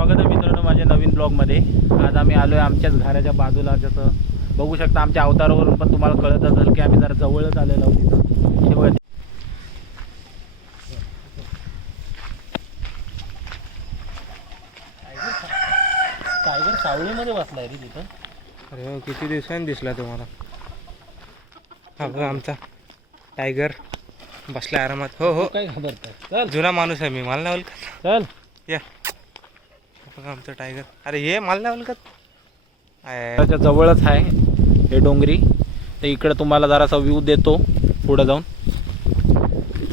स्वागत आहे मित्रांनो माझ्या नवीन ब्लॉगमध्ये. आज आम्ही आलो आहे आमच्याच घराच्या बाजूला. जसं बघू शकता आमच्या अवतारावरून पण तुम्हाला कळत असेल की आम्ही जरा जवळच आलेलो आहोत तिथं. हे बघा टायगर सावळीमध्ये बसलाय रे तिथं. अरे किती दिवसांनी दिसला तुम्हाला. हा बघा आमचा टायगर बसला आरामात. हो हो काय घाबरताय? चल जुना माणूस आहे मी. मला नाही ओळखत. चल या बघा आमचा टायगर. अरे ये मला नाही ओळखत. त्याच्या जवळच आहे हे डोंगरी. तर इकडे तुम्हाला जरासा व्ह्यू देतो. पुढे जाऊन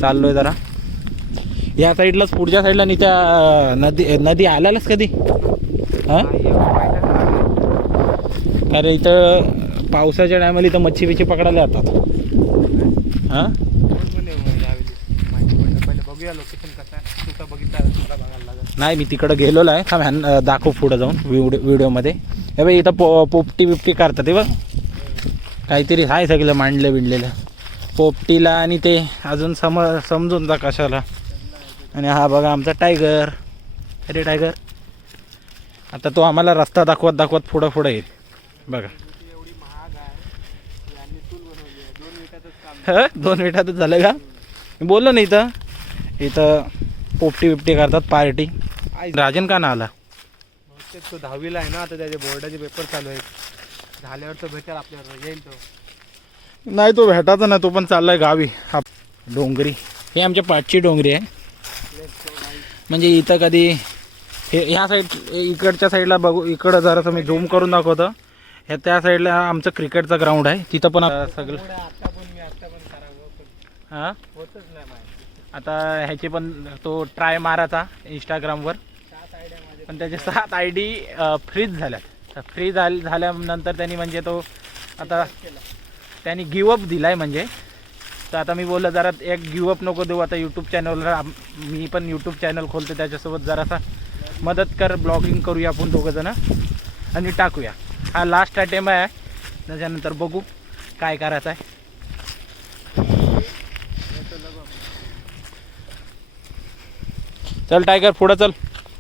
चाललोय जरा या साईडलाच. पुढच्या साईडला नाही त्या नदी आल्यालाच कधी. हां अरे इथं पावसाच्या टायमाला इथं मच्छी बिच्छी पकडायला जातात. हां बघूया लोकेशन कसं तुझं बघितलं बघायला लागेल. नाही मी तिकडं गेलेलो आहे. थांब ह्या दाखव पुढं जाऊन व्हिडिओमध्ये. हे बघ इथं पोपटी बिपटी करतात. हे बघ काहीतरी आहे सगळं मांडलं बिंडलेलं पोपटीला. आणि ते अजून समजून जा कशाला. आणि हा बघा आमचा टायगर. अरे टायगर आता तो आम्हाला रस्ता दाखवत पुढं येईल बघा. 2 मिनिटातच झालं का? मी बोललो ना इथं पोपटी बिपटी करतात पार्टी. राजन का ना आला? तो 10वीला आहे ना आता. त्याचे बोर्डाचे पेपर चालू आहेत. झाल्यावर तो भेटेल आपल्याला. येईल तो. नाही तो भेटायचा ना. तो पण चाललाय गावी. हा डोंगरी हे आमच्या पाठची डोंगरी आहे. म्हणजे इथं कधी हे ह्या साईड इकडच्या साईडला बघू. इकडं जरासं मी झूम करून दाखवतो. ह्या त्या साईडला आमचं क्रिकेटचा ग्राउंड आहे. तिथं पण सगळं हां आता ह्याचे पण तो ट्राय मारायचा इंस्टाग्रामवर. पण त्याचे 7 ID फ्रीज झाल्यात. फ्रीज झाल्यानंतर त्यांनी म्हणजे तो आता त्यांनी गिवअप दिला आहे म्हणजे. तर आता मी बोललो जरा एक गिवअप नको देऊ. आता यूट्यूब चॅनलवर मी पण यूट्यूब चॅनल खोलतो. त्याच्यासोबत जरासा मदत कर. ब्लॉगिंग करूया आपण दोघंजणं आणि टाकूया. हा लास्ट अटेम्प्ट आहे. त्याच्यानंतर बघू काय करायचं आहे. चल टायगर पुढं चल.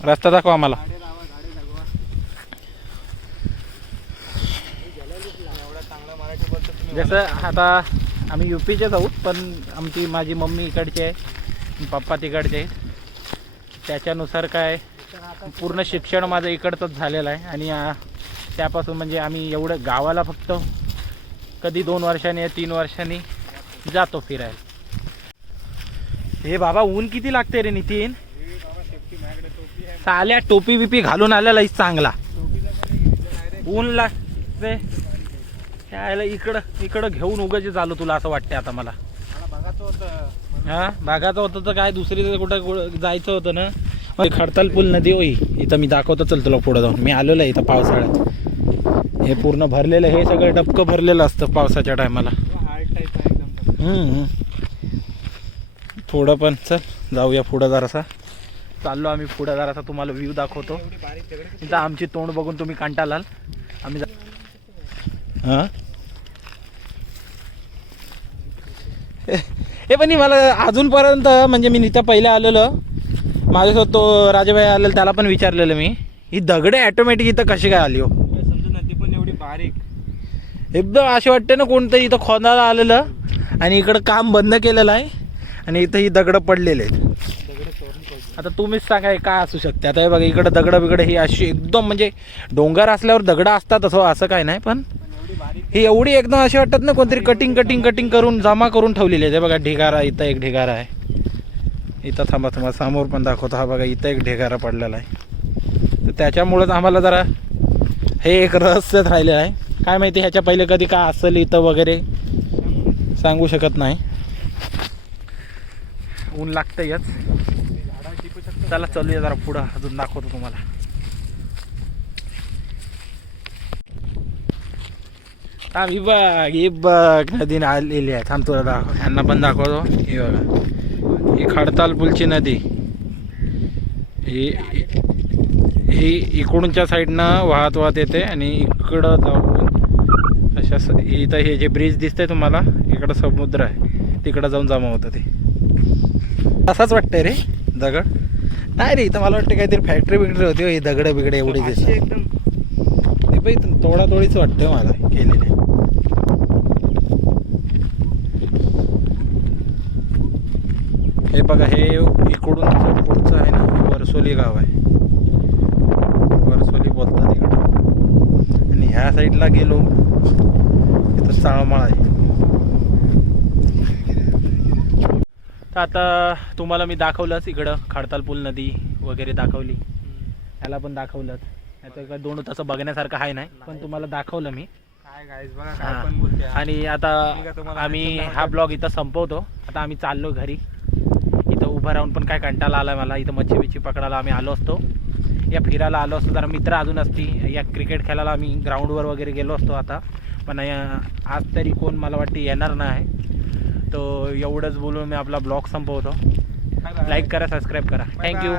रस्ता दाखव आम्हाला. जसं आता आम्ही UPचेच आहोत. पण माझी मम्मी इकडची आहे पप्पा तिकडचे आहेत. त्याच्यानुसार काय पूर्ण शिक्षण माझं इकडचंच झालेलं आहे. आणि त्यापासून म्हणजे आम्ही एवढं गावाला फक्त कधी 2 वर्षांनी 3 वर्षांनी जातो फिरायला. हे बाबा ऊन किती लागते रे नितीन. साल्या टोपी बिपी घालून आलेला चांगला. ऊन लागते त्याला. इकडं घेऊन उगाच चालू तुला असं वाटते आता मला. हां बघायचं होतं तर काय दुसरी कुठं जायचं होतं ना. खडताल पूल नदी होई इथं मी दाखवतो. चल तुला पुढं जाऊन. मी आलेलो आहे इथं पावसाळ्यात. हे पूर्ण भरलेलं. हे सगळं डबकं भरलेलं असतं पावसाच्या टायमाला. थोडं पण चल जाऊया पुढं जरासा. चाललो आम्ही पुढं जरासा. तुम्हाला व्ह्यू दाखवतो. इथं आमची तोंड बघून तुम्ही कंटाळाल. आम्ही हां हे पण मला अजूनपर्यंत म्हणजे मी इथं पहिले आलेलो. माझ्यासोबत तो राजाभाई आलेला. त्याला पण विचारलेलं मी ही दगडे ऑटोमॅटिक इथं कशी काय आली हो. समजून नदी पण एवढी बारीक एकदम असे वाटते ना कोणतं इथं खोदायला आलेलं आणि इकडं काम बंद केलेलं आहे आणि इथं ही दगडं पडलेले आहेत. आता तुम्हीच सांगा हे काय असू शकते. आता हे बघा इकडं दगडं बिगडं ही अशी एकदम म्हणजे डोंगर असल्यावर दगडं असतात असं काय नाही. पण ही एवढी एकदम अशी वाटतात ना कोणतरी कटिंग करून जमा करून ठेवलेली आहे. बघा ढिगारा. इथं एक ढिगारा आहे. इथं थांबा समोर पण दाखवतो. हा बघा इथं एक ढिगारा पडलेला आहे. तर त्याच्यामुळंच आम्हाला जरा हे एक रहस्यच राहिलेलं आहे. काय माहिती ह्याच्या पहिले कधी काय असेल इथं वगैरे सांगू शकत नाही. ऊन लागतंयच. चला चलूया जरा पुढं. अजून दाखवतो तुम्हाला. ही बघ नदी आलेली आहे. थांब तुला दाखव. ह्यांना पण दाखवतो. हे बघा ही खडताल पूलची नदी. ही इकडूनच्या साईडनं वाहत येते आणि इकडं जाऊन अशा इथं हे जे ब्रिज दिसतंय तुम्हाला इकडं समुद्र आहे. तिकडं जाऊन जमा होतं ते. असाच वाटतंय रे दगड. नाही रे इथं मला वाटतं काहीतरी फॅक्टरी बिक्टरी होती हो, ही दगड बिगडे एवढी अशी दिसत एकदम हे बाई तोडातोडीच वाटतं मला केलेले. हे बघा हे इकडून जो पुढचं आहे ना हे वरसोली गाव आहे. वरसोली बोलतात इकडं. आणि ह्या साईडला गेलो इथं चाळमाळ आहे. तर आता तुम्हाला मी दाखवलंच इकडं खडतालपूल नदी वगैरे दाखवली. ह्याला पण दाखवलंच. आता काय दोन तसं बघण्यासारखं आहे नाही पण तुम्हाला दाखवलं मी. काय गाईज बघा हा. काय पण बोलते. आणि आता आम्ही हा ब्लॉग इथं संपवतो. आता आम्ही चाललो घरी. इथं उभं राहून पण काय कंटाळा आला मला. इथं मच्छी बिच्छी पकडायला आम्ही आलो असतो या फिरायला आलो असतो. जरा मित्र अजून असती या क्रिकेट खेळायला आम्ही ग्राउंडवर वगैरे गेलो असतो आता. पण आज तरी कोण मला वाटते येणार नाही. तो एवढंच बोलून मी आपला ब्लॉग संपवतो. लाईक करा सबस्क्राईब करा. थँक्यू.